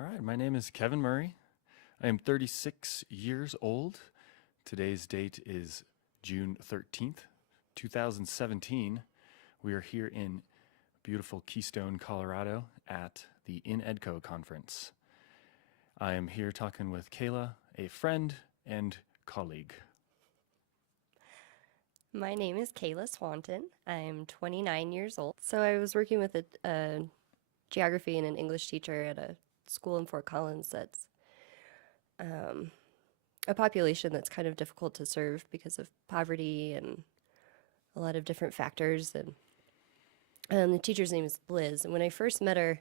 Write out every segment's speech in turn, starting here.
All right, my name is Kevin Murray. I am 36 years old. Today's date is June 13th, 2017. We are here in beautiful Keystone, Colorado at the InEdco conference. I am here talking with Kayla, a friend and colleague. My name is Kayla Swanton. I'm 29 years old. So I was working with a geography and an English teacher at a school in Fort Collins that's a population that's kind of difficult to serve because of poverty and a lot of different factors. And the teacher's name is Liz. And when I first met her,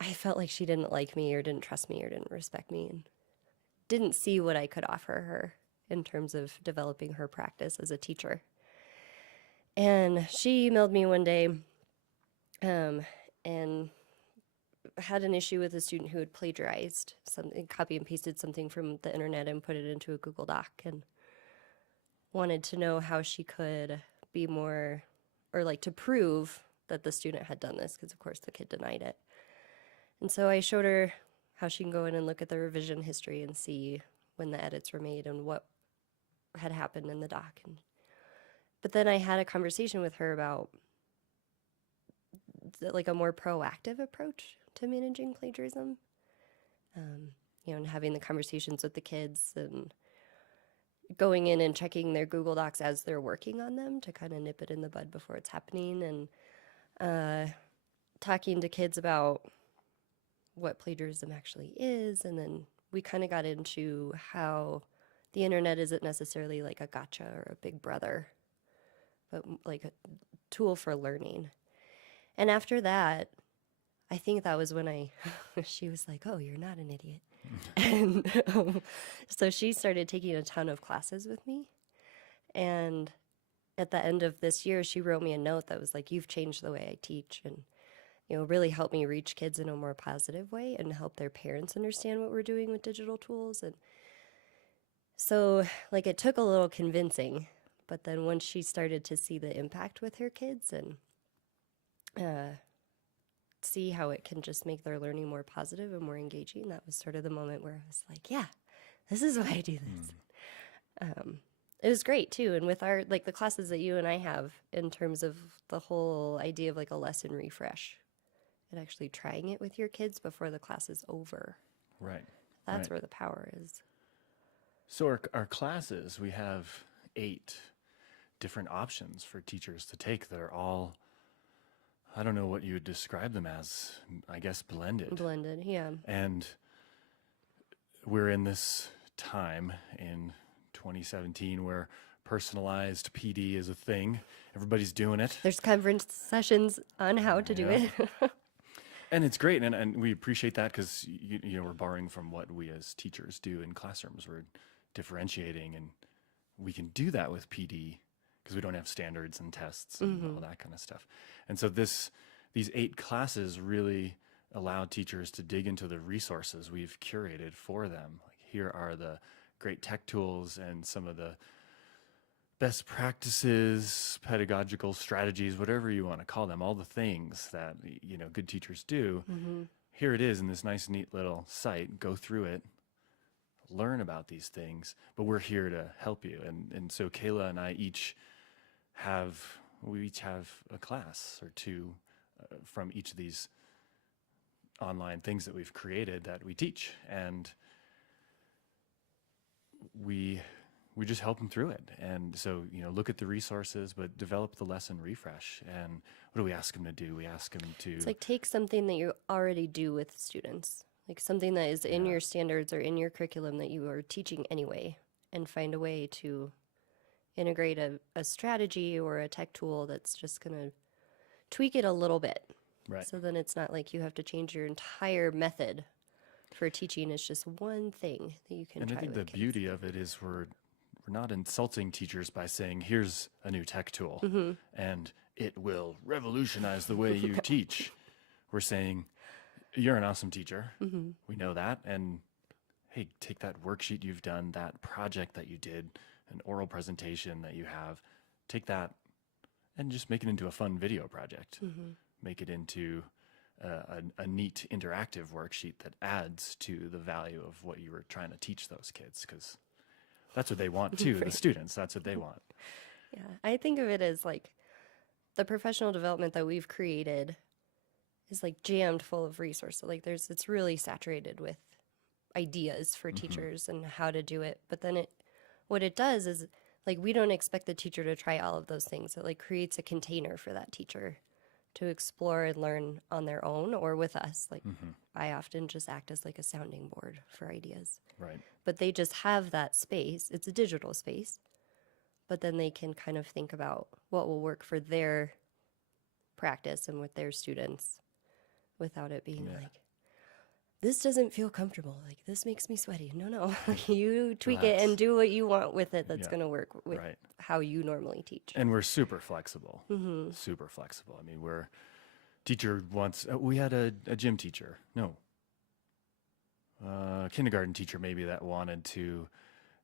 I felt like she didn't like me or didn't trust me or didn't respect me and didn't see what I could offer her in terms of developing her practice as a teacher. And she emailed me one day and had an issue with a student who had plagiarized something, copy and pasted something from the internet and put it into a Google Doc, and wanted to know how she could be more, or like to prove that the student had done this, because of course the kid denied it. And so I showed her how she can go in and look at the revision history and see when the edits were made and what had happened in the doc. But then I had a conversation with her about like a more proactive approach to managing plagiarism, and having the conversations with the kids and going in and checking their Google Docs as they're working on them to kind of nip it in the bud before it's happening, and talking to kids about what plagiarism actually is. And then we kind of got into how the internet isn't necessarily like a gotcha or a big brother, but like a tool for learning. And after that, I think that was when she was like, "Oh, you're not an idiot." And so she started taking a ton of classes with me. And at the end of this year, she wrote me a note that was like, "You've changed the way I teach," and really helped me reach kids in a more positive way and help their parents understand what we're doing with digital tools. And so like it took a little convincing, but then once she started to see the impact with her kids and see how it can just make their learning more positive and more engaging, that was sort of the moment where I was like, yeah, this is why I do this. It was great too. And with our, like the classes that you and I have in terms of the whole idea of like a lesson refresh and actually trying it with your kids before the class is over. Right. That's where the power is. So our classes, we have 8 different options for teachers to take that are all, I don't know what you would describe them as, I guess blended. Blended, yeah. And we're in this time in 2017 where personalized PD is a thing. Everybody's doing it. There's conference sessions on how to do it. And it's great, and we appreciate that because we're borrowing from what we as teachers do in classrooms. We're differentiating, and we can do that with PD because we don't have standards and tests and all that kind of stuff. And so these 8 classes really allow teachers to dig into the resources we've curated for them. Like, here are the great tech tools and some of the best practices, pedagogical strategies, whatever you want to call them, all the things that good teachers do. Here it is in this nice, neat little site. Go through it, learn about these things, but we're here to help you. And so Kayla and I each have a class or 2 from each of these online things that we've created that we teach, and we just help them through it. And so, look at the resources, but develop the lesson refresh. And what do we ask them to do? We ask them to... It's like take something that you already do with students, like something that is in your standards or in your curriculum that you are teaching anyway, and find a way to integrate a strategy or a tech tool that's just going to tweak it a little bit. Right. So then it's not like you have to change your entire method for teaching. It's just one thing that you can try. And I think the beauty of it is we're not insulting teachers by saying, here's a new tech tool and it will revolutionize the way you teach. We're saying, you're an awesome teacher. We know that. And hey, take that worksheet you've done, that project that you did, an oral presentation that you have, take that and just make it into a fun video project. Make it into a neat interactive worksheet that adds to the value of what you were trying to teach those kids, because that's what they want too. The students, that's what they want. Yeah, I think of it as like the professional development that we've created is like jammed full of resources. Like it's really saturated with ideas for teachers and how to do it. But then what it does is like we don't expect the teacher to try all of those things. It like creates a container for that teacher to explore and learn on their own or with us. Like I often just act as like a sounding board for ideas. Right. But they just have that space. It's a digital space. But then they can kind of think about what will work for their practice and with their students without it being like, this doesn't feel comfortable. Like, this makes me sweaty. No. You tweak it and do what you want with it that's going to work with how you normally teach. And we're super flexible. Super flexible. I mean, teacher wants, we had a gym teacher. No. Kindergarten teacher maybe that wanted to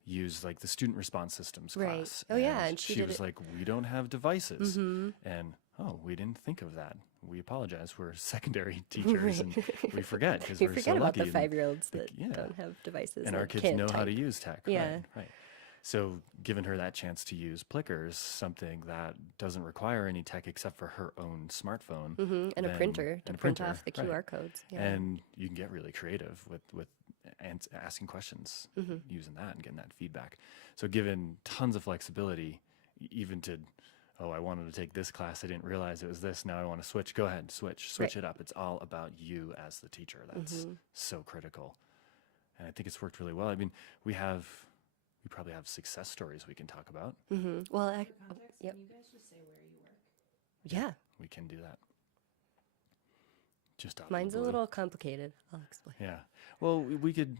use like the student response systems class. Oh, yeah. And she was like, we don't have devices. And, oh, we didn't think of that. We apologize. We're secondary teachers and we forget because we're so about lucky. the 5-year-olds that don't have devices. And our kids know how to use tech. Yeah. Right. So giving her that chance to use Plickers, something that doesn't require any tech except for her own smartphone. And a printer to print off the QR codes. Yeah. And you can get really creative with asking questions using that and getting that feedback. So given tons of flexibility, even to, I wanted to take this class. I didn't realize it was this. Now I want to switch. Go ahead, switch it up. It's all about you as the teacher. That's so critical. And I think it's worked really well. I mean, we probably have success stories we can talk about. Well, Can you guys just say where you work? Yeah. We can do that. Just Mine's a little complicated. I'll explain. Yeah. Well, we could,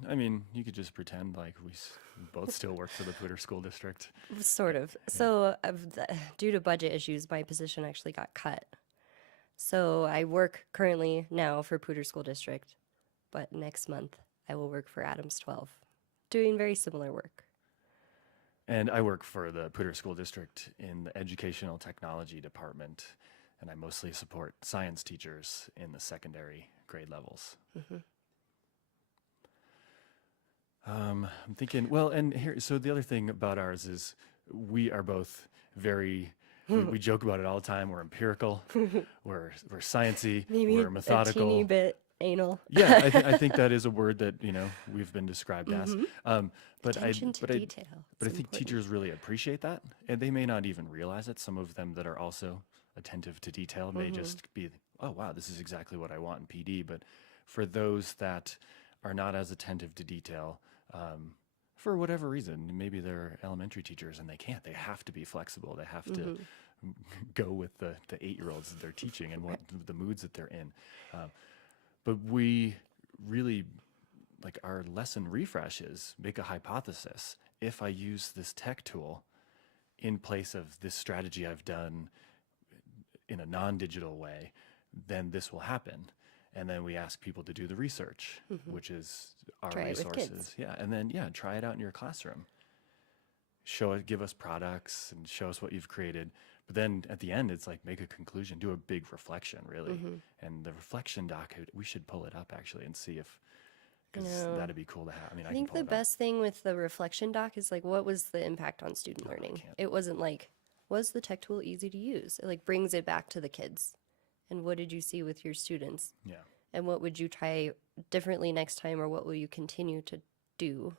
you could just pretend like we both still work for the Poudre School District. Sort of. Yeah. So due to budget issues, my position actually got cut. So I work currently now for Poudre School District, but next month I will work for Adams 12, doing very similar work. And I work for the Poudre School District in the Educational Technology Department, and I mostly support science teachers in the secondary grade levels. I'm thinking, so the other thing about ours is we are both very, we joke about it all the time. We're empirical, we're sciencey, maybe we're methodical. A teeny bit anal. Yeah, I think that is a word that, we've been described as. But Attention to detail. But I think teachers really appreciate that, and they may not even realize it. Some of them that are also attentive to detail may just be, oh, wow, this is exactly what I want in PD. But for those that are not as attentive to detail, for whatever reason, maybe they're elementary teachers and they can't. They have to be flexible. They have to go with the 8-year-olds that they're teaching and what the moods that they're in. But we really, like our lesson refresh is make a hypothesis. If I use this tech tool in place of this strategy I've done in a non-digital way, then this will happen. And then we ask people to do the research, which is our resources. Yeah. And then, try it out in your classroom. Show it, give us products and show us what you've created. But then at the end, it's like make a conclusion, do a big reflection, really. And the reflection doc, we should pull it up actually and see if, because that'd be cool to have. I think the best thing with the reflection doc is like, what was the impact on student learning? It wasn't like, was the tech tool easy to use? It like brings it back to the kids. And what did you see with your students? Yeah. And what would you try differently next time, or what will you continue to do?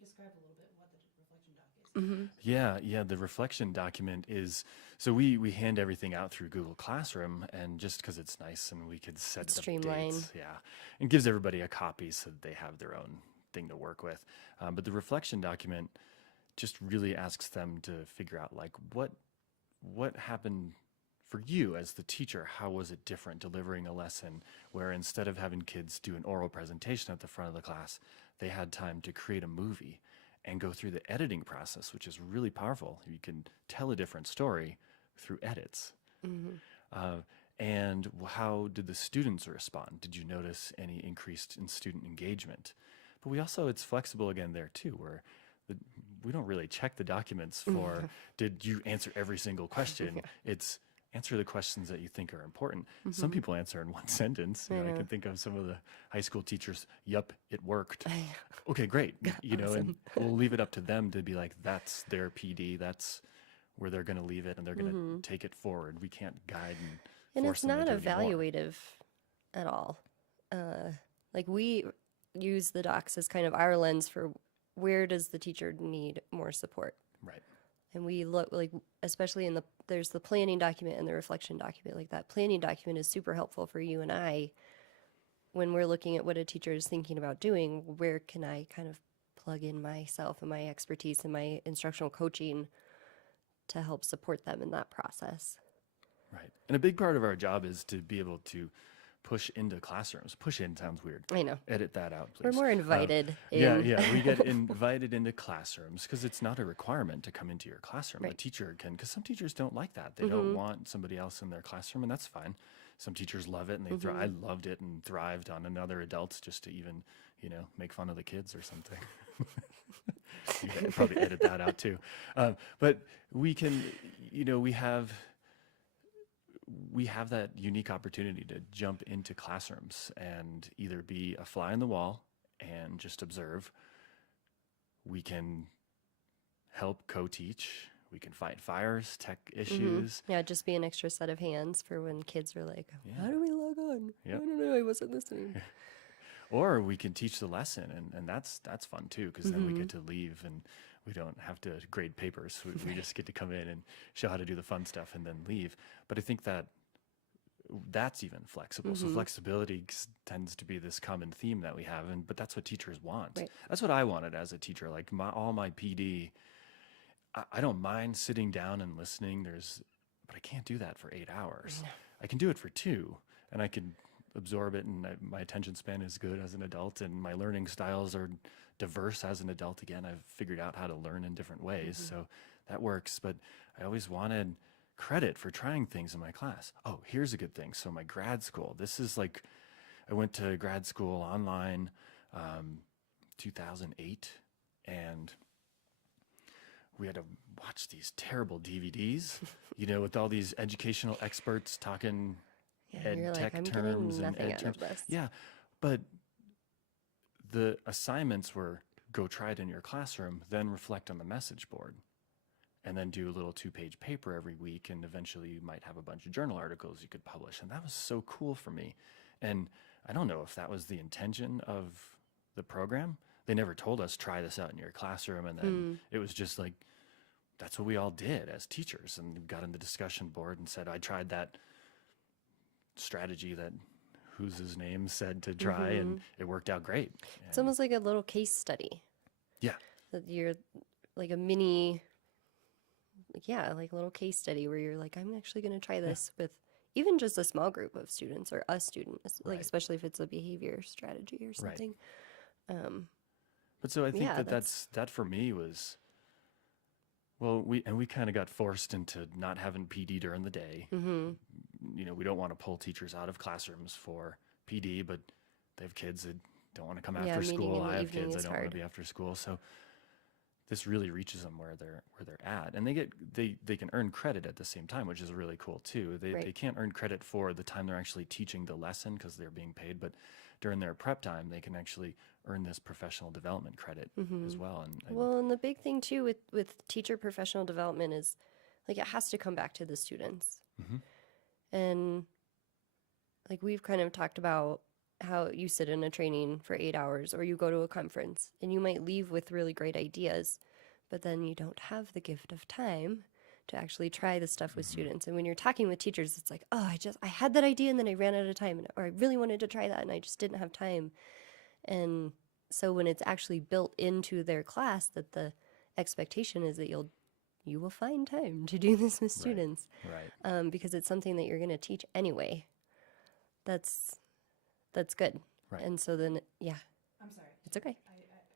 Describe a little bit what the reflection doc is. Yeah. The reflection document is, so we hand everything out through Google Classroom, and just because it's nice and we could set it's up streamlined. dates. Yeah. And gives everybody a copy so that they have their own thing to work with. But the reflection document just really asks them to figure out like what happened for you as the teacher. How was it different delivering a lesson where instead of having kids do an oral presentation at the front of the class, they had time to create a movie and go through the editing process, which is really powerful. You can tell a different story through edits. And how did the students respond? Did you notice any increased in student engagement? But we also, it's flexible again there too, where we don't really check the documents for, did you answer every single question? It's, answer the questions that you think are important. Some people answer in one sentence. You know, I can think of some of the high school teachers. Yup, it worked. Okay, great. You know, and we'll leave it up to them to be like, that's their PD. That's where they're going to leave it, and they're going to take it forward. We can't guide and force it's them not to do any more. evaluative at all. Like we use the docs as kind of our lens for where does the teacher need more support. Right. And we look like, especially there's the planning document and the reflection document. Like that planning document is super helpful for you and I when we're looking at what a teacher is thinking about doing. Where can I kind of plug in myself and my expertise and my instructional coaching to help support them in that process? Right. And a big part of our job is to be able to push into classrooms. Push in sounds weird. I know. Edit that out, please. We're more invited Yeah, in. yeah. We get invited into classrooms because it's not a requirement to come into your classroom. Right. A teacher can, because some teachers don't like that. They don't want somebody else in their classroom, and that's fine. Some teachers love it, and they I loved it and thrived on another adults just to even, you know, make fun of the kids or something. You could probably edit that out too. But we can, you know, we have that unique opportunity to jump into classrooms and either be a fly on the wall and just observe. We can help co-teach. We can fight fires, tech issues. Yeah, just be an extra set of hands for when kids are like, Yeah. how do we log on? Yep. I don't know, I wasn't listening. Or we can teach the lesson, and that's fun too, because then we get to leave and we don't have to grade papers. We just get to come in and show how to do the fun stuff and then leave. But I think that's even flexible. So flexibility tends to be this common theme that we have, but that's what teachers want. Right. That's what I wanted as a teacher. Like all my PD, I don't mind sitting down and listening. But I can't do that for 8 hours. No. I can do it for 2, and I can absorb it, and my attention span is good as an adult, and my learning styles are diverse as an adult. Again, I've figured out how to learn in different ways, so that works. But I always wanted credit for trying things in my class. Oh, here's a good thing. So my grad school, this is like, I went to grad school online 2008, and we had to watch these terrible DVDs, you know, with all these educational experts talking Yeah, you're ed like, tech I'm terms getting and nothing ed out terms. of this. Yeah, but the assignments were go try it in your classroom, then reflect on the message board, and then do a little 2-page paper every week, and eventually you might have a bunch of journal articles you could publish. And that was so cool for me. And I don't know if that was the intention of the program. They never told us, try this out in your classroom. And then it was just like, that's what we all did as teachers. And we got in the discussion board and said, I tried that strategy that who's his name said to try, and it worked out great. It's almost like a little case study. Yeah. That you're like a mini, like a little case study where you're like, I'm actually going to try this with even just a small group of students or a student, like Right. especially if it's a behavior strategy or Right. something. But so I think Yeah, that for me was, well, we kind of got forced into not having PD during the day. You know, we don't want to pull teachers out of classrooms for PD, but they have kids that don't want to come Yeah, after meeting school. in the I have evening kids that is don't want hard. to be after school. So this really reaches them where they're at, and they can earn credit at the same time, which is really cool too. They Right. can't earn credit for the time they're actually teaching the lesson because they're being paid, but during their prep time, they can actually earn this professional development credit as well. And Well, and the big thing too with teacher professional development is like it has to come back to the students. And like we've kind of talked about how you sit in a training for 8 hours or you go to a conference and you might leave with really great ideas, but then you don't have the gift of time to actually try the stuff with students. And when you're talking with teachers, it's like, oh, I had that idea and then I ran out of time, or I really wanted to try that and I just didn't have time. And so when it's actually built into their class that the expectation is that you will find time to do this with students, right. because it's something that you're going to teach anyway. That's good. Right. And so then, yeah, I'm sorry. it's okay.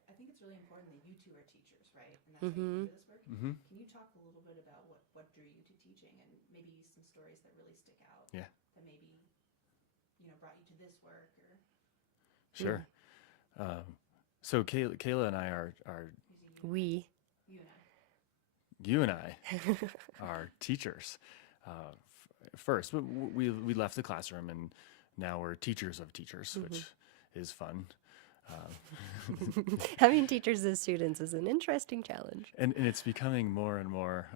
I think it's really important that you two are teachers, right? And that's how you do this work. Can you talk a little bit about what drew you to teaching and maybe some stories that really stick out? Yeah. That maybe, brought you to this work or Sure. So Kayla and I are We. you and I. you and I are teachers. first, but we left the classroom, and now we're teachers of teachers, which is fun. Having teachers as students is an interesting challenge. And it's becoming more and more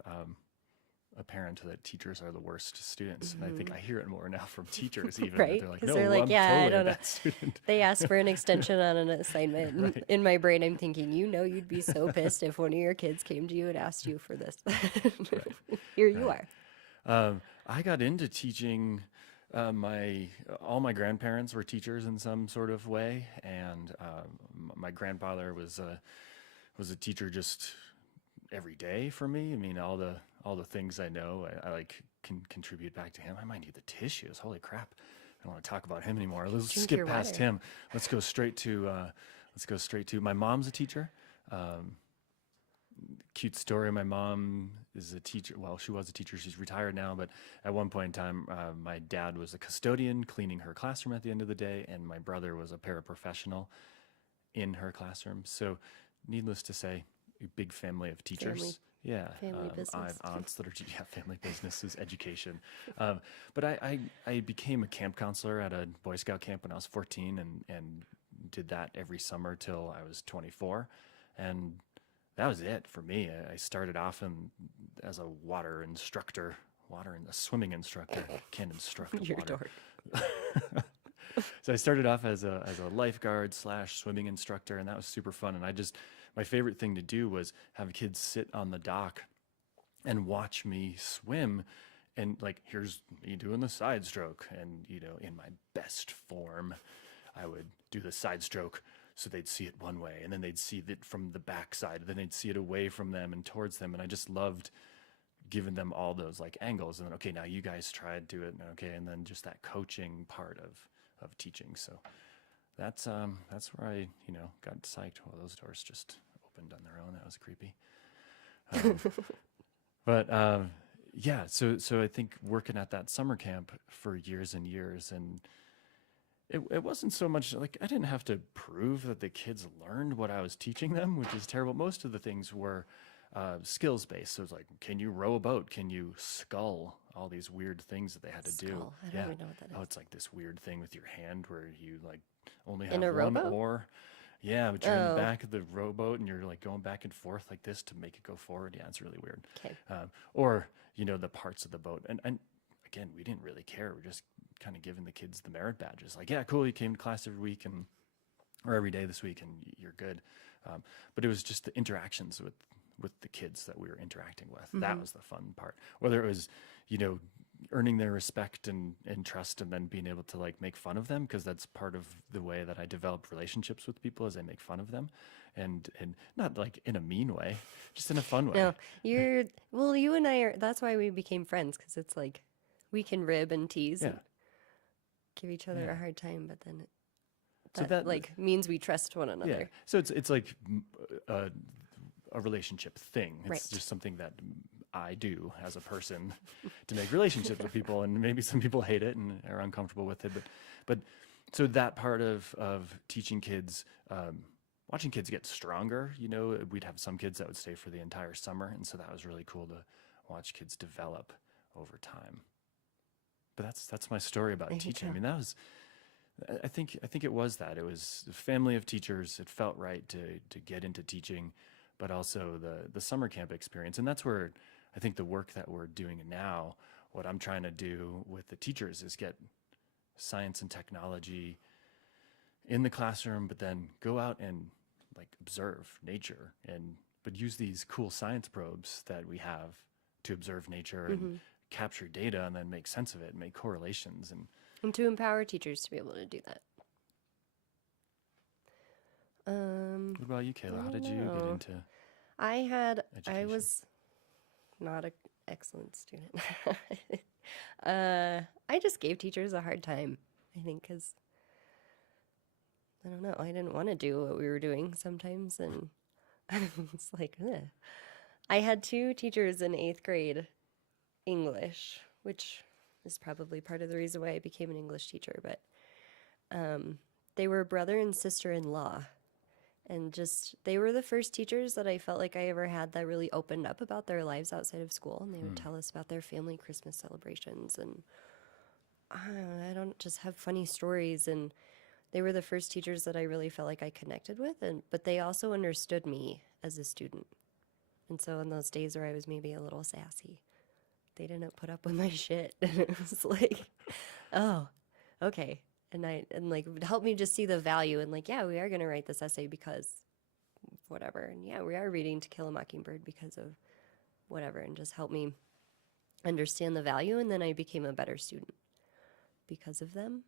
apparent that teachers are the worst students. And I think I hear it more now from teachers even. Right? They're like, Because no, they're like, I'm yeah, totally I a don't know. bad student. They asked for an extension on an assignment. And Right. in my brain, I'm thinking, you'd be so pissed if one of your kids came to you and asked you for this. Here you are. I got into teaching. All my grandparents were teachers in some sort of way, and my grandfather was a teacher just every day for me. I mean, all the things I know, I like can contribute back to him. I might need the tissues. Holy crap! I don't want to talk about him anymore. Let's Drink skip your past water. him. Let's go straight to my mom's a teacher. Cute story. My mom is a teacher. Well, she was a teacher. She's retired now, but at one point in time, my dad was a custodian cleaning her classroom at the end of the day, and my brother was a paraprofessional in her classroom. So, needless to say, a big family of teachers. Yeah, family I business, have too. aunts that are family businesses, education. But I became a camp counselor at a Boy Scout camp when I was 14, and did that every summer till I was 24, and that was it for me. I started off as a water instructor, a swimming instructor. Can't instruct You're a water. dork. So I started off as a lifeguard / swimming instructor, and that was super fun. And my favorite thing to do was have kids sit on the dock and watch me swim, and like, here's me doing the side stroke, and in my best form, I would do the side stroke. So they'd see it one way, and then they'd see it from the backside, then they'd see it away from them and towards them. And I just loved giving them all those like angles. And then, okay, now you guys try to do it. And okay. And then just that coaching part of teaching. So that's where I, got psyched. Well, those doors just opened on their own. That was creepy. Yeah. So I think working at that summer camp for years and years, and it wasn't so much like I didn't have to prove that the kids learned what I was teaching them, which is terrible. Most of the things were skills based. So it's like, can you row a boat? Can you scull? All these weird things that they had to do. Skull. I don't even know what that is. Oh, it's like this weird thing with your hand where you like only In have a one rowboat? oar. Yeah, but you're in the Oh. back of the rowboat and you're like going back and forth like this to make it go forward. Yeah, it's really weird. Okay. Or the parts of the boat. And again, we didn't really care. We're just kind of giving the kids the merit badges. Like, yeah, cool, you came to class every week or every day this week, and you're good. But it was just the interactions with the kids that we were interacting with. Mm-hmm. That was the fun part. Whether it was, earning their respect and trust, and then being able to like make fun of them, because that's part of the way that I develop relationships with people, is I make fun of them, and not like in a mean way, just in a fun way. No, you and I are, that's why we became friends, because it's like we can rib and tease and give each other a hard time, but then that like means we trust one another. Yeah. So it's like a relationship thing. It's Right. just something that I do as a person to make relationships with people, and maybe some people hate it and are uncomfortable with it. But so that part of teaching kids, watching kids get stronger, we'd have some kids that would stay for the entire summer. And so that was really cool to watch kids develop over time. But that's my story about teaching. I mean, that was, I think it was that. It was a family of teachers. It felt right to get into teaching, but also the summer camp experience. And that's where I think the work that we're doing now, what I'm trying to do with the teachers, is get science and technology in the classroom, but then go out and like observe nature, but use these cool science probes that we have to observe nature and capture data, and then make sense of it and make correlations. And to empower teachers to be able to do that. What about you, Kayla? How did you get know. into I education? was not an excellent student. I just gave teachers a hard time, I think, because I don't know, I didn't want to do what we were doing sometimes, and it's like, ugh. I had 2 teachers in 8th grade English, which is probably part of the reason why I became an English teacher, but they were brother and sister-in-law, And just, they were the first teachers that I felt like I ever had that really opened up about their lives outside of school. And they would tell us about their family Christmas celebrations. And I don't just have funny stories. And they were the first teachers that I really felt like I connected with. But they also understood me as a student. And so in those days where I was maybe a little sassy, they didn't put up with my shit. And it was like, oh, okay. And like, it would help me just see the value and like, yeah, we are going to write this essay because whatever. And yeah, we are reading To Kill a Mockingbird because of whatever, and just help me understand the value. And then I became a better student because of them.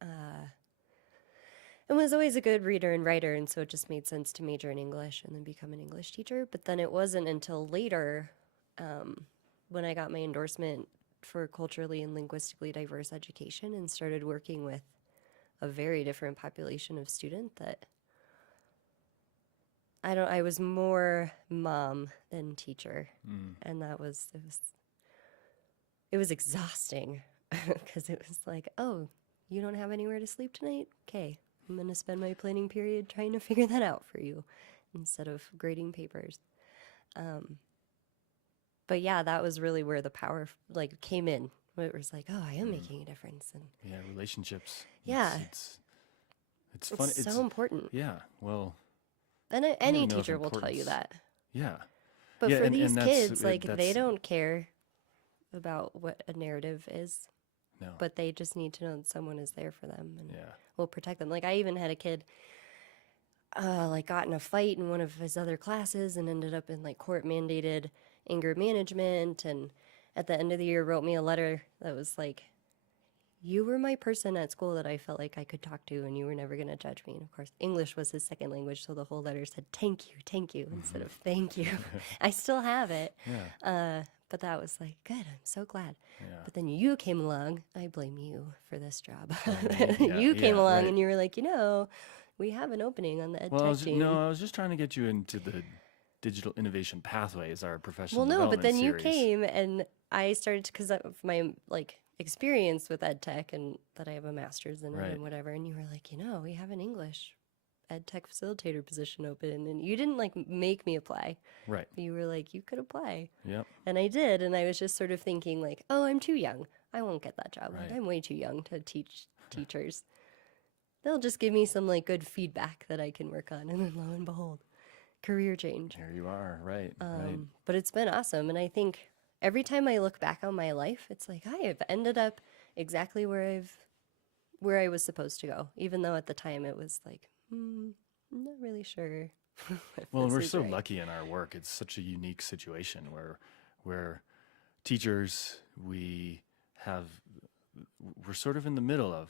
And was always a good reader and writer. And so it just made sense to major in English and then become an English teacher. But then it wasn't until later, when I got my endorsement for culturally and linguistically diverse education and started working with a very different population of student, that I was more mom than teacher. And it was exhausting because it was like, oh, you don't have anywhere to sleep tonight? Okay, I'm going to spend my planning period trying to figure that out for you instead of grading papers. But yeah, that was really where the power like came in. Where it was like, oh, I am making a difference. And Yeah, relationships. Yeah. It's fun. it's so important. Yeah, well, And don't any even know if teacher will tell you importance- that. yeah. But Yeah, for and these that's- kids, like, they that's- don't care about what a narrative is, No. but they just need to know that someone is there for them and Yeah. will protect them. Like, I even had a kid, like, got in a fight in one of his other classes and ended up in, like, court-mandated anger management, and at the end of the year wrote me a letter that was like, you were my person at school that I felt like I could talk to, and you were never going to judge me. And of course, English was his second language, so the whole letter said, thank you, instead of thank you. I still have it. Yeah. But that was like, good, I'm so glad. Yeah. But then you came along, I blame you for this job. Yeah, You came yeah, along right. and you were like, we have an opening on the ed Well, tech team. I was just trying to get you into the digital innovation pathways, our professional Well, no, but development then you series. came and I started, because of my like experience with ed tech and that I have a master's in it Right. and whatever, and you were like, we have an English ed tech facilitator position open, and you didn't like make me apply. Right. You were like, you could apply. Yep. And I did, and I was just sort of thinking like, oh, I'm too young. I won't get that job. Like, Right. I'm way too young to teach teachers. They'll just give me some like good feedback that I can work on, and then lo and behold, career change. Here you are. Right. Right. But it's been awesome, and I think every time I look back on my life, it's like I have ended up exactly where I was supposed to go, even though at the time it was like, I'm not really sure. if Well, and this we're is so right. lucky in our work. It's such a unique situation where teachers, we're sort of in the middle of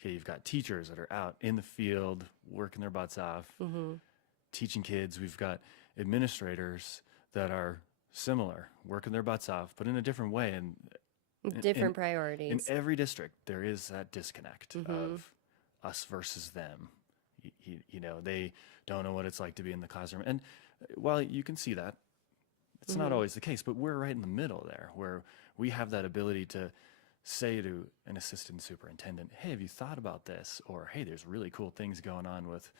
okay, you've got teachers that are out in the field working their butts off, teaching kids. We've got administrators that are similar, working their butts off, but in a different way. And Different in priorities. every district, there is that disconnect of us versus them. They don't know what it's like to be in the classroom. And while you can see that, it's not always the case, but we're right in the middle there where we have that ability to say to an assistant superintendent, hey, have you thought about this? Or, hey, there's really cool things going on with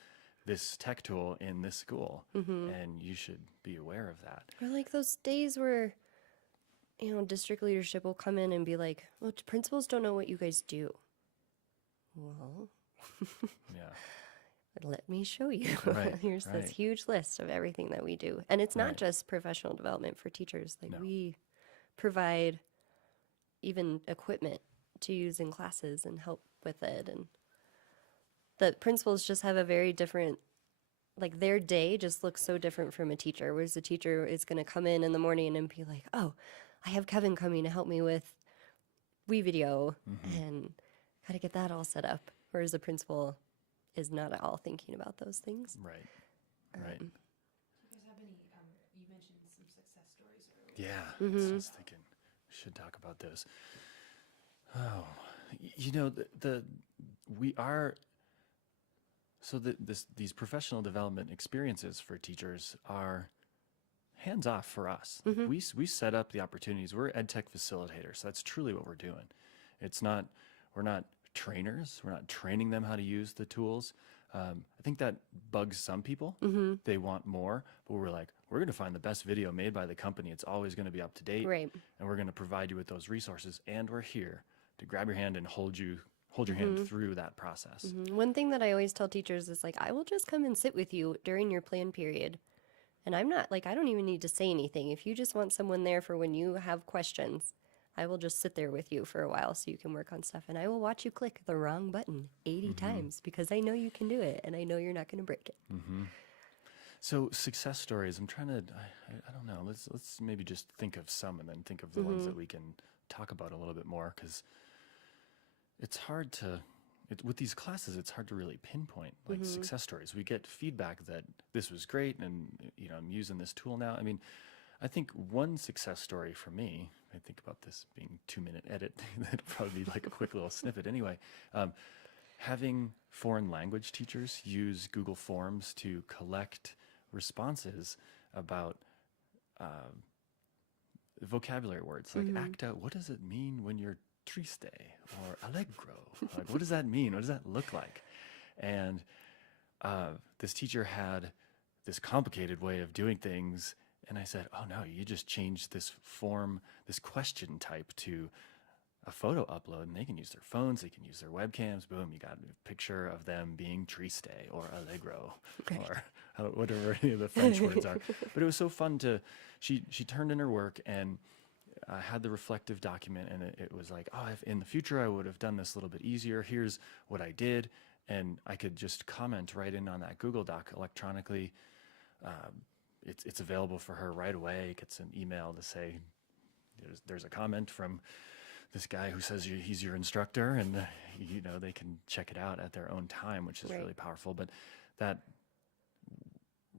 this tech tool in this school, and you should be aware of that. Or like those days where, district leadership will come in and be like, well, principals don't know what you guys do. Well, Yeah. let me show you. Right, Here's right. this huge list of everything that we do. And it's not Right. just professional development for teachers. Like, No. we provide even equipment to use in classes and help with it. And the principals just have a very different, like, their day just looks so different from a teacher, whereas the teacher is going to come in the morning and be like, oh, I have Kevin coming to help me with WeVideo and got to get that all set up. Whereas the principal is not at all thinking about those things. Right. Right. Do you guys have any, you mentioned some success stories earlier. Yeah. So I was thinking we should talk about those. Oh, these professional development experiences for teachers are hands off for us. We set up the opportunities. We're ed tech facilitators. That's truly what we're doing. We're not trainers. We're not training them how to use the tools. I think that bugs some people. They want more, but we're like, we're going to find the best video made by the company. It's always going to be up to date, Right. and we're going to provide you with those resources. And we're here to grab your hand and hold your hand through that process. One thing that I always tell teachers is like, I will just come and sit with you during your plan period. And I'm not like, I don't even need to say anything. If you just want someone there for when you have questions, I will just sit there with you for a while so you can work on stuff. And I will watch you click the wrong button 80 times because I know you can do it and I know you're not going to break it. So success stories, I'm trying to, I don't know, let's maybe just think of some and then think of the ones that we can talk about a little bit more, because it's hard to, with these classes, it's hard to really pinpoint like success stories. We get feedback that this was great and, you know, I'm using this tool now. I mean, I think one success story for me, I think about this being 2-minute edit, that'd probably be like a quick little snippet anyway. Having foreign language teachers use Google Forms to collect responses about vocabulary words like acta. What does it mean when you're triste or allegro? Like, what does that mean? What does that look like? And this teacher had this complicated way of doing things. And I said, oh no, you just change this form, this question type to a photo upload, and they can use their phones, they can use their webcams. Boom, you got a picture of them being triste or allegro or whatever any of the French words are. But it was so fun to, she turned in her work and had the reflective document, and it was like, oh, if in the future I would have done this a little bit easier. Here's what I did. And I could just comment right in on that Google Doc electronically. It's available for her right away. Gets an email to say, there's a comment from this guy who says he's your instructor, and you know, they can check it out at their own time, which is really powerful. But that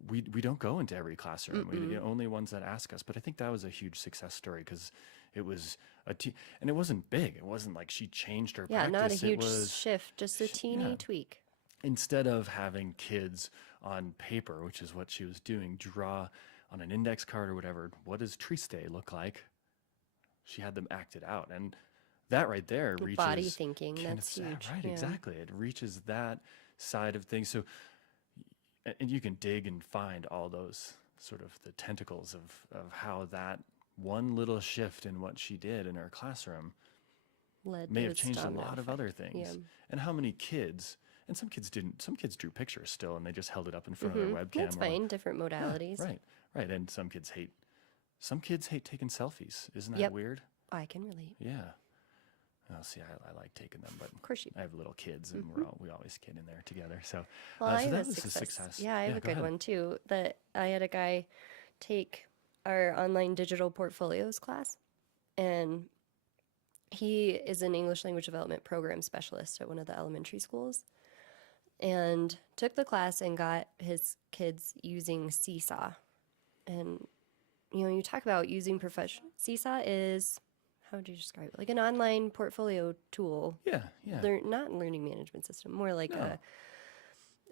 we don't go into every classroom. We only ones that ask us. But I think that was a huge success story, because it was and it wasn't big. It wasn't like she changed her practice. Not a huge it was, shift, just a teeny tweak. Instead of having kids on paper, which is what she was doing, draw on an index card or whatever, what does triste look like? She had them act it out. And that right there reaches body thinking. That's huge. Right, exactly. It reaches that side of things. So, and you can dig and find all those sort of the tentacles of how that one little shift in what she did in her classroom may have changed a lot of other things. Yeah. And how many kids, and some kids didn't, some kids drew pictures still and they just held it up in front of their webcam. That's fine, different modalities. Yeah, right. And some kids hate taking selfies. Isn't that weird? I can relate. Yeah. Oh, see, I like taking them, but of course I have little kids, and we always get in there together. So, well, so that was a success. Yeah, I have a good one too. That I had a guy take our online digital portfolios class, and he is an English language development program specialist at one of the elementary schools, and took the class and got his kids using Seesaw. And you know, you talk about using Seesaw is, how would you describe it? Like an online portfolio tool. Yeah. They're not a learning management system, more like a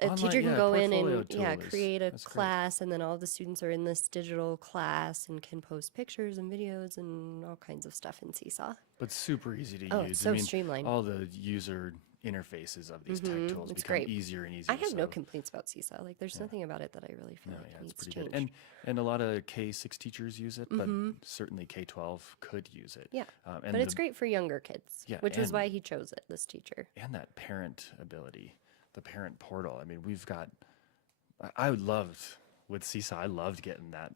online, teacher can go in and create a that's class, and then all the students are in this digital class and can post pictures and videos and all kinds of stuff in Seesaw. But super easy to use. It's so streamlined. All the user interfaces of these tech tools become great. easier and easier. I have no complaints about Seesaw. Like, there's nothing about it that I really feel like needs pretty change. good. And a lot of K-6 teachers use it, but certainly K-12 could use it. Yeah, and but it's great for younger kids, which is why he chose it, this teacher. And that parent ability, the parent portal. I mean, we've got, I loved, with Seesaw, I loved getting that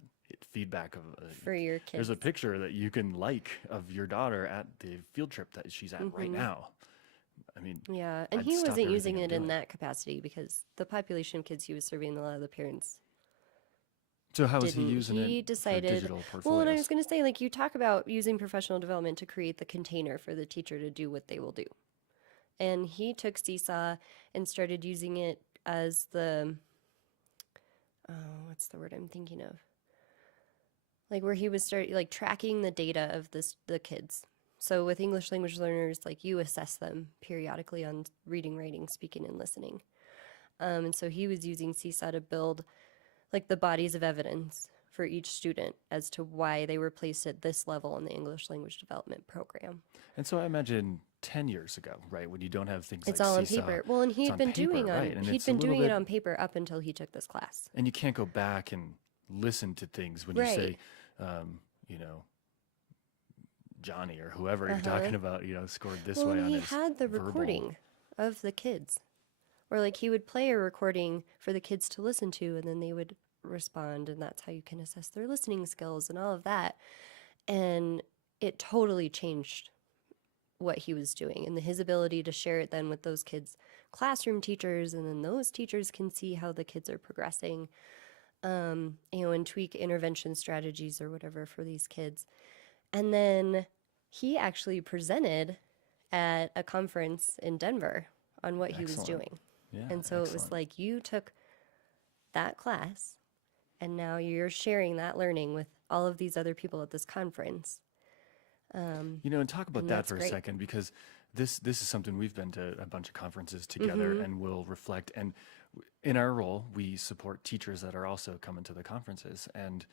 feedback of for your kids. There's a picture that you can like of your daughter at the field trip that she's at right now. I mean, yeah, and he wasn't using it in that capacity because the population of kids he was serving, a lot of the parents. So how was he using it? He decided, for digital portfolios? Well, and I was going to say, like, you talk about using professional development to create the container for the teacher to do what they will do. And he took Seesaw and started using it as the, what's the word I'm thinking of? Like, where he was tracking the data of the kids. So with English language learners, like, you assess them periodically on reading, writing, speaking, and listening. And so he was using Seesaw to build, like, the bodies of evidence for each student as to why they were placed at this level in the English language development program. And so I imagine 10 years ago, right? When you don't have things It's like all on Seesaw. paper. Well, and It's he'd on been paper, doing right? And he'd it's a been little doing it bit, on paper up until he took this class. and you can't go back and listen to things when you Right. say, you know, Johnny or whoever you're Uh-huh. talking about, you know, scored this Well, way and on he his had the verbal. recording of the kids. Or like he would play a recording for the kids to listen to, and then they would respond, and that's how you can assess their listening skills and all of that. And it totally changed what he was doing and his ability to share it then with those kids' classroom teachers, and then those teachers can see how the kids are progressing, you know, and tweak intervention strategies or whatever for these kids. And then he actually presented at a conference in Denver on what he was Excellent. doing. Yeah, And so it was excellent. like you took that class and now you're sharing that learning with all of these other people at this conference. You know, and talk about And that that's for a great. second, because this is something we've been to a bunch of conferences together Mm-hmm. and will reflect. And in our role, we support teachers that are also coming to the conferences. And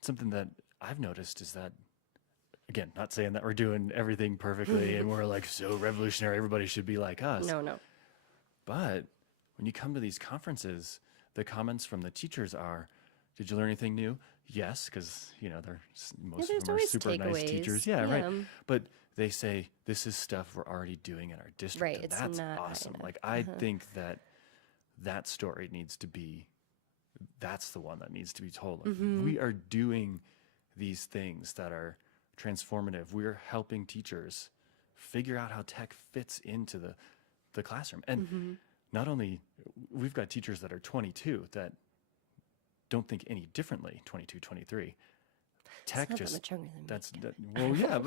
something that I've noticed is that, again, not saying that we're doing everything perfectly and we're like so revolutionary, everybody should be like us. No. But when you come to these conferences, the comments from the teachers are, did you learn anything new? Yes, because, you know, most there's of them are always super nice takeaways. teachers. Yeah, right. Yeah. But they say, this is stuff we're already doing in our district. Right, And it's that's not high awesome. enough. Like, I think that story needs to be, that's the one that needs to be told. Like, we are doing these things that are transformative. We're helping teachers figure out how tech fits into the classroom. And not only, we've got teachers that are 22 that don't think any differently, 22, 23. Tech It's not just, that much younger than me. that's, that, well, yeah,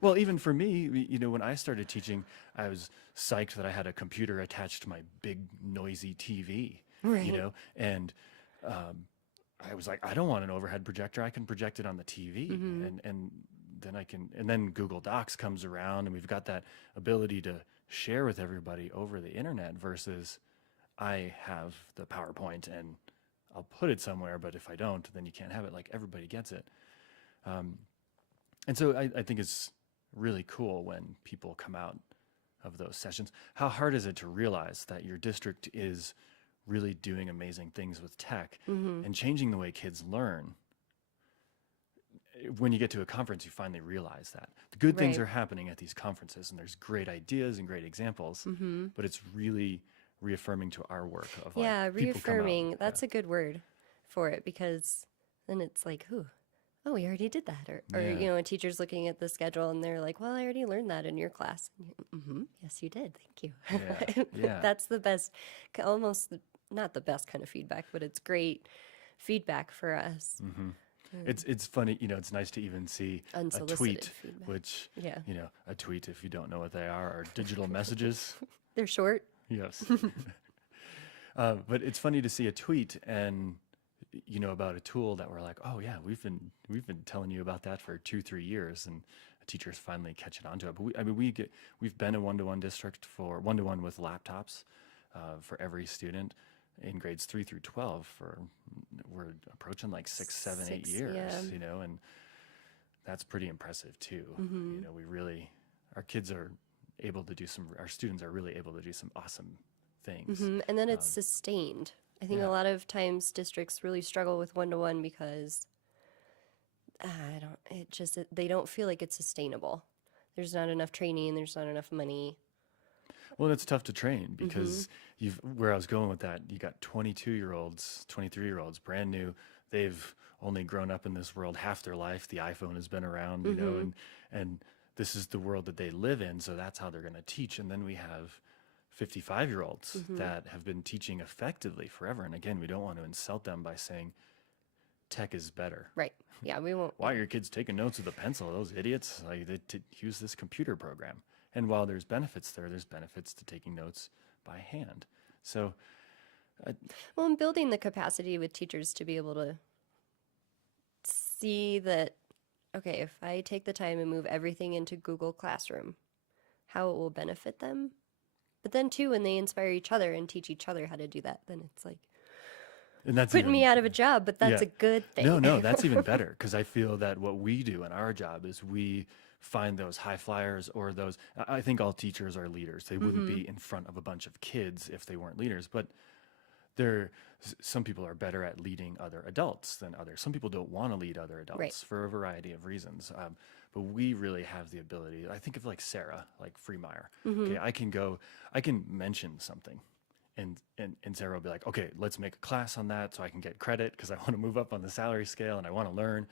well, even for me, you know, when I started teaching, I was psyched that I had a computer attached to my big noisy TV, Right. you know, and I was like, I don't want an overhead projector. I can project it on the TV, and then I can, and then Google Docs comes around, and we've got that ability to share with everybody over the internet versus I have the PowerPoint and I'll put it somewhere, but if I don't, then you can't have it. Like, everybody gets it. And so I think it's really cool when people come out of those sessions. How hard is it to realize that your district is really doing amazing things with tech and changing the way kids learn? When you get to a conference, you finally realize that the good things Right. are happening at these conferences, and there's great ideas and great examples, but it's really reaffirming to our work of like, Yeah, people come out, reaffirming. That's a good word for it, because then it's like, oh, we already did that. Or Yeah. you know, a teacher's looking at the schedule and they're like, well, I already learned that in your class. Yes, you did. Thank you. Yeah, yeah. That's the best, almost not the best kind of feedback, but it's great feedback for us. It's funny, you know, it's nice to even see a Unsolicited tweet, feedback. which, Yeah. you know, a tweet, if you don't know what they are digital messages. They're short. Yes. But it's funny to see a tweet and, you know, about a tool that we're like, oh yeah, we've been telling you about that for 2-3 years, and teachers finally catching on to it. But we've been a one-to-one district for one-to-one with laptops for every student in grades 3 through 12 we're approaching like 6, 7, 8 years, yeah. you know, and that's pretty impressive too. You know, our students are really able to do some awesome things. And then it's sustained. I think yeah. a lot of times districts really struggle with one-to-one because they don't feel like it's sustainable. There's not enough training, there's not enough money. Well, it's tough to train because where I was going with that, you got 22-year-olds, 23-year-olds, brand new. They've only grown up in this world half their life. The iPhone has been around, you know, and this is the world that they live in. So that's how they're going to teach. And then we have 55-year-olds that have been teaching effectively forever. And again, we don't want to insult them by saying tech is better. Right. Yeah, we won't. Why are your kids taking notes with a pencil? Those idiots, like, they use this computer program. And while there's benefits there's benefits to taking notes by hand. So, Well, and building the capacity with teachers to be able to see that, okay, if I take the time and move everything into Google Classroom, how it will benefit them. But then, too, when they inspire each other and teach each other how to do that, then it's like and that's putting even, me out of a job, but that's yeah. a good thing. No, that's even better, because I feel that what we do in our job is we find those high flyers or those. I think all teachers are leaders. They wouldn't be in front of a bunch of kids if they weren't leaders. But some people are better at leading other adults than others. Some people don't want to lead other adults Right. for a variety of reasons. But we really have the ability. I think of like Sarah, like Freemeyer. Okay, I can mention something. And Sarah will be like, okay, let's make a class on that so I can get credit because I want to move up on the salary scale and I want to learn.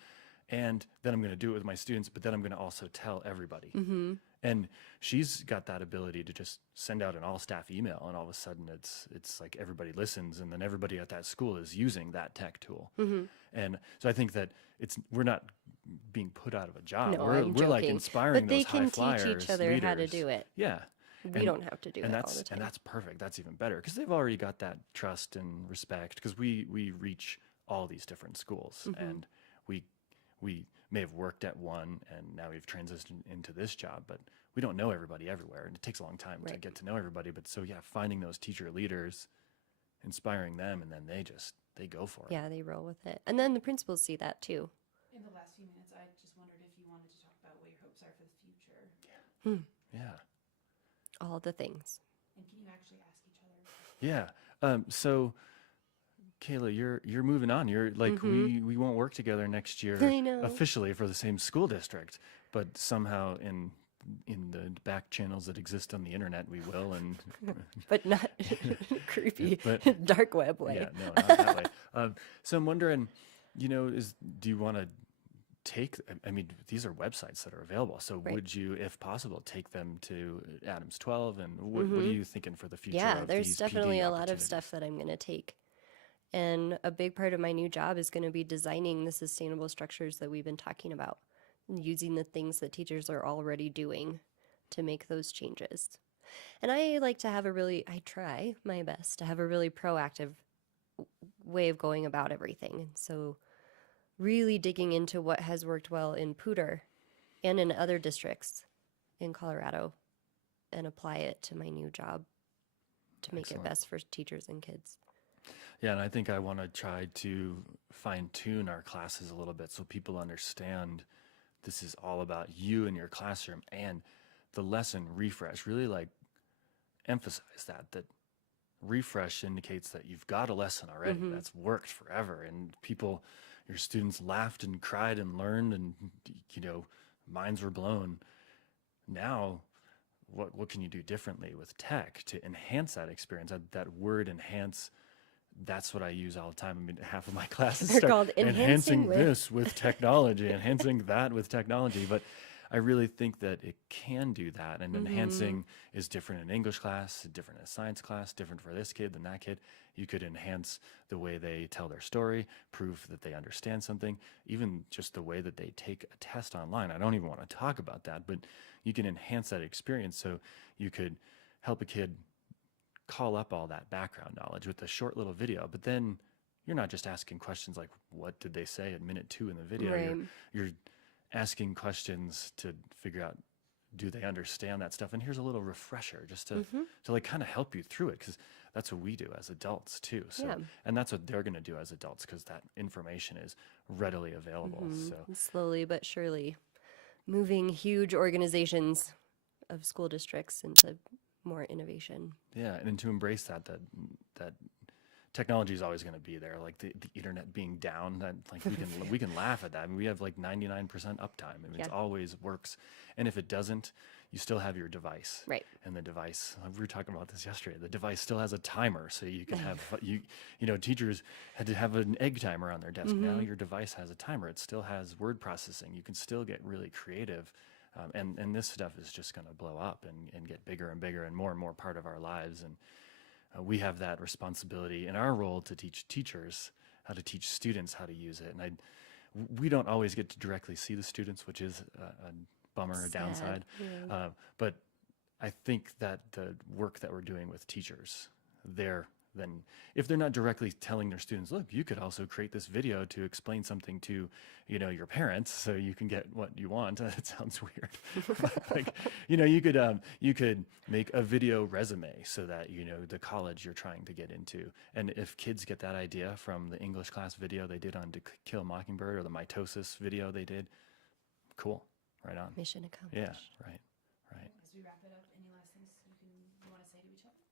And then I'm going to do it with my students, but then I'm going to also tell everybody. And she's got that ability to just send out an all-staff email, and all of a sudden it's like everybody listens, and then everybody at that school is using that tech tool. And so I think that we're not being put out of a job. No, we're I'm like joking. inspiring But they those high can flyers, teach each other how to leaders. do it. Yeah. We don't have to do and it that's all the time. and that's perfect. That's even better because they've already got that trust and respect because we reach all these different schools and we may have worked at one and now we've transitioned into this job, but we don't know everybody everywhere and it takes a long time to get to know everybody. But so yeah, finding those teacher leaders, inspiring them, and then they go for it. Yeah, they roll with it. And then the principals see that too. In the last few minutes, I just wondered if you wanted to talk about what your hopes are for the future. Yeah. All the things. And can you actually ask each other? Yeah. So Kayla, you're moving on. You're like we won't work together next year I know. officially for the same school district, but somehow in the back channels that exist on the internet we will, and But not creepy, but- dark web way. yeah, no, not that way. So I'm wondering, do you want to take, I mean, these are websites that are available. So would you, if possible, take them to Adams 12? And what are you thinking for the future Yeah, of there's these definitely PD a lot of opportunities? stuff that I'm going to take. And a big part of my new job is going to be designing the sustainable structures that we've been talking about, using the things that teachers are already doing to make those changes. And I try my best to have a really proactive way of going about everything. So really digging into what has worked well in Pooter and in other districts in Colorado and apply it to my new job to make Excellent. it best for teachers and kids. Yeah, and I think I want to try to fine tune our classes a little bit so people understand this is all about you and your classroom and the lesson refresh. Really like emphasize that refresh indicates that you've got a lesson already that's worked forever, and your students laughed and cried and learned, and minds were blown. Now, what can you do differently with tech to enhance that experience? That word enhance. That's what I use all the time. I mean, half of my classes They're start called enhancing with- this with technology, enhancing that with technology. But I really think that it can do that. And enhancing is different in English class, different in science class, different for this kid than that kid. You could enhance the way they tell their story, prove that they understand something, even just the way that they take a test online. I don't even want to talk about that, but you can enhance that experience. So you could help a kid call up all that background knowledge with a short little video, but then you're not just asking questions like, what did they say at minute 2 in the video? Right. You're asking questions to figure out, do they understand that stuff? And here's a little refresher just to like kind of help you through it, because that's what we do as adults too. So, Yeah. and that's what they're going to do as adults, because that information is readily available. So And slowly but surely moving huge organizations of school districts into more innovation. yeah, and to embrace that technology is always going to be there. Like the internet being down, that like we can laugh at that. I mean, we have like 99% uptime. I mean, it always works. And if it doesn't, you still have your device. Right. And the device, we were talking about this yesterday. The device still has a timer, so you can have teachers had to have an egg timer on their desk. Now your device has a timer. It still has word processing. You can still get really creative. And this stuff is just going to blow up and get bigger and bigger and more part of our lives. And we have that responsibility in our role to teach teachers how to teach students how to use it. And we don't always get to directly see the students, which is a bummer, a downside. Yeah. But I think that the work that we're doing with teachers, then if they're not directly telling their students, look, you could also create this video to explain something to, your parents so you can get what you want. That sounds weird. Like, you could make a video resume so that, the college you're trying to get into. And if kids get that idea from the English class video they did on To Kill a Mockingbird or the mitosis video they did, cool. Right on. Mission accomplished. Yeah, right. As we wrap it up, any last things you want to say to each other?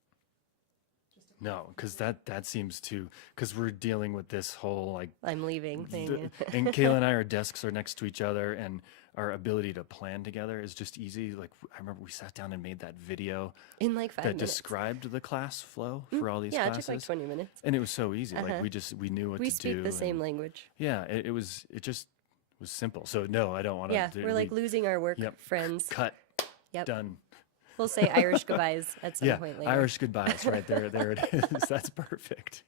Just a No, because that seems to, because we're dealing with this whole like, I'm leaving thing. and Kayla and I, our desks are next to each other, and our ability to plan together is just easy. Like I remember we sat down and made that video In like 5 that minutes. described the class flow for all these Yeah, classes. it took like 20 minutes. And it was so easy. Uh-huh. Like we knew what We to do. speak the same and- language. Yeah, it just was simple. So no, I don't want to. Yeah, we're like losing our work Yep. friends. cut. Yep. Done. We'll say Irish goodbyes at some Yeah, point later. Irish goodbyes right there. There it is. That's perfect.